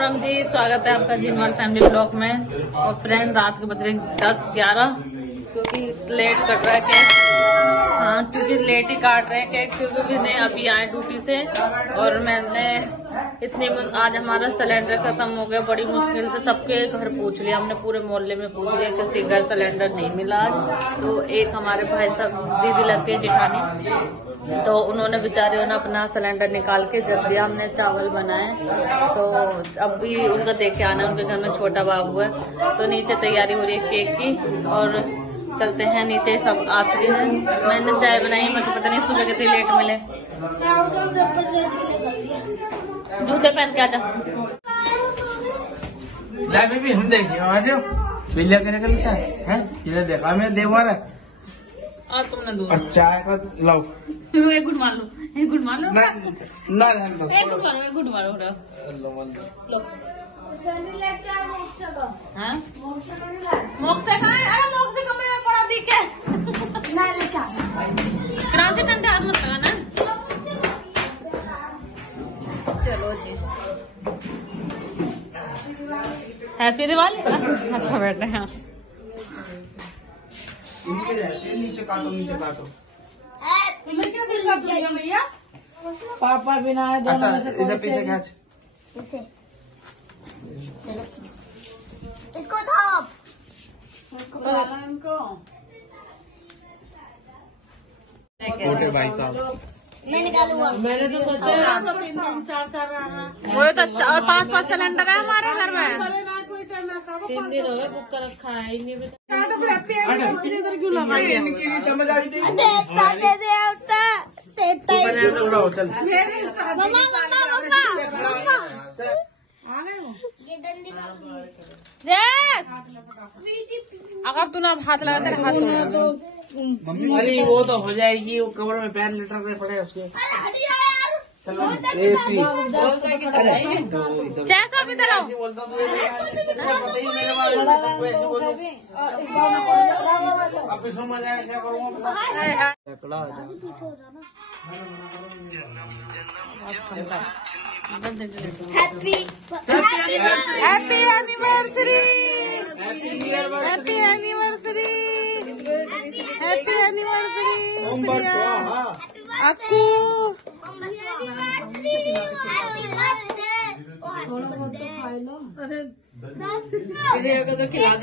राम जी, स्वागत है आपका जिनवाल फैमिली ब्लॉग में। और फ्रेंड, रात के बज रहे 10-11 क्योंकि लेट कट रहा है केक। हाँ, क्योंकि लेट ही काट रहे हैं केक क्योंकि भी अभी आए ड्यूटी से। और मैंने आज हमारा सिलेंडर खत्म हो गया, बड़ी मुश्किल से सबके घर पूछ लिया हमने, पूरे मोहल्ले में पूछ लिया, किसी घर सिलेंडर नहीं मिला आज। तो एक हमारे भाई साहब दीदी लग गए जेठानी, तो उन्होंने बेचारे अपना सिलेंडर निकाल के जब दिया। हमने चावल बनाए, तो अब भी उनका देख के आना, उनके घर में छोटा बाबू है। तो नीचे तैयारी हो रही है केक की और चलते हैं नीचे। सब आ चुके हैं, मैंने चाय बनाई, मुझे पता नहीं सुबह कितनी लेट मिले। जूते पहन के आजा। बेबी हम देखिए बिल्ला करने का लिखा है, इधर देखा मैं देवर है और तुमने दो चाय का लाओ। एक गुड मार लो, एक गुड मार लो, ना एक गुड मारो, एक गुड मारो। लो हाँ? मोक्ष कहाँ है? अरे मोक्ष कमरे में पड़ा दिखे। क्रांति से ठंडा हाथ मत लगाना। चलो जी, हैप्पी दिवाली। अच्छा बैठे हैं। नीचे काटो, नीचे काटो। भैया पापा बिना है दोनों में से इसे पीछे खींच। इसको थाप इनको छोटे भाई साहब मैं निकालूंगा। मेरे तो सोचे 3-4 वो तो और 5-5 सिलेंडर है हमारे घर में। 3 दिन हो गए बुक कर रखा है। क्यों लगाई समझ आ रही थी। अगर तूने हाथ लगा तेरे हाथ अरे वो तो हो जाएगी, वो कमर में पैर लटकने पड़े उसके। जैसा भी तरह अब समझ आया क्या करूँगा। Happy anniversary, happy anniversary, happy anniversary Akku. तो खिला दे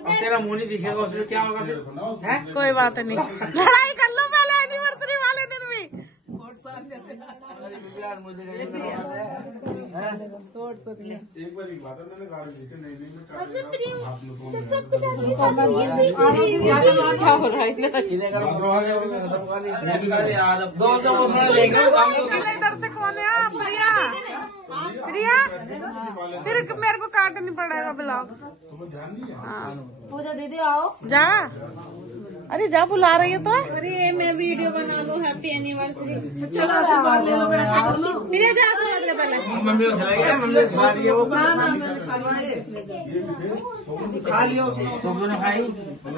अब तेरा मुंह नहीं दिखेगा, उसमें क्या होगा फिर? है कोई बात नहीं, लड़ाई कर लो पहले एनिवर्सरी वाले दिन भी। क्या हो रहा है? इधर से कौन है? प्रिया, प्रिया फिर मेरे को काटनी पड़ेगा ब्लॉग। पूजा दीदी आओ। जा, अरे जा, बुला रही है तो। अरे मैं वीडियो बना दूं हैप्पी एनिवर्सरी। चलो आशीर्वाद ले लो। प्रिया जा आशीर्वाद ले पहले। मम्मी को खिलाइए, मम्मी को खिला रही है वो। खा लियो तो खाई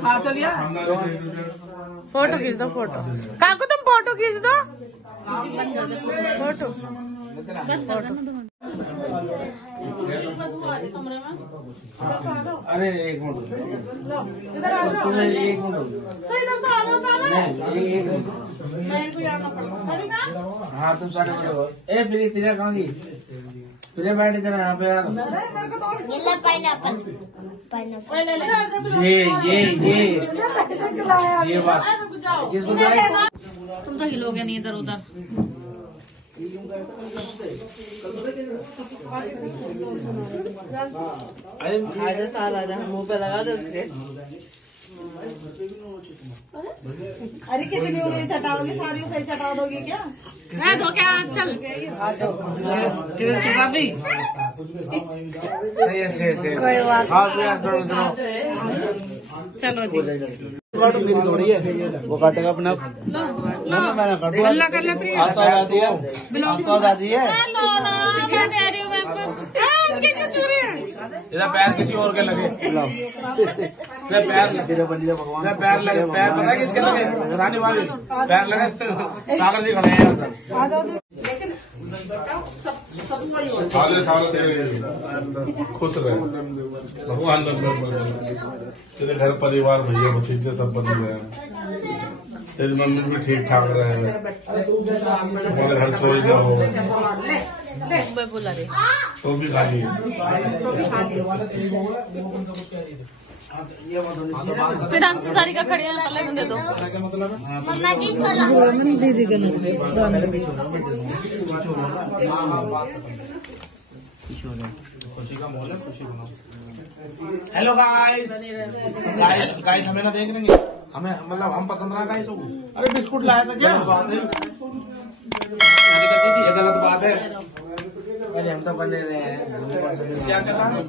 खा तो लिया। फोटो खींच दो, फोटो काकू तुम फोटो खींच दो, फोटो। अरे एक मिनट, एक मिनट, इधर तो आ जाओ पहले। एक मिनट। मेरे को आना पड़ता। हाँ तुम सारे चलो। ए फिर तेरा कहाँ गई? फिर बैठ जरा यहाँ पे यार। मेरे को तो ये पाइनएप्पल ये बात किसको जाएगा? तुम तो हिलोगे नहीं इधर उधर। आजा साल आजा, मुँह पे लगा दो उसके। अरे कितनी उंगली चटाओगे? सारी सही चटा दोगे क्या? है दो क्या? चल किधर चटा दी? सही। कोई बात हाँ यार चलो जी, काटो, मेरी थोड़ी है, वो काटेगा अपना। मैंने काटू। अल्लाह कर ले प्रिया। आसो दादी है, आसो दादी है। मैं दे रही हूँ मैं इसको। इधर पैर किसी और के लगे। पैर पैर लगे, पैर पता है किसके लगे? रानी वाली पैर लगे। सागर जी खड़े हैं। साले खुश रहे भगवान तेरे घर परिवार भैया भतीजे सब बन गए, तेरी मम्मी भी ठीक ठाक रहे, तुम्हारे घर छोड़ जाओ बोला रे तो भी खाली। फिर आंसर सारी का खड़ी पहले में दे दो। मम्मा जी खोला दीदी के हेलो गाइस, गाइस हमें ना देख लेंगे, हमें मतलब हम पसंद रहा गाइस को। अरे बिस्कुट लाया था क्या? ये गलत बात है। हम तो बने रहे हैं क्या कर रहा है।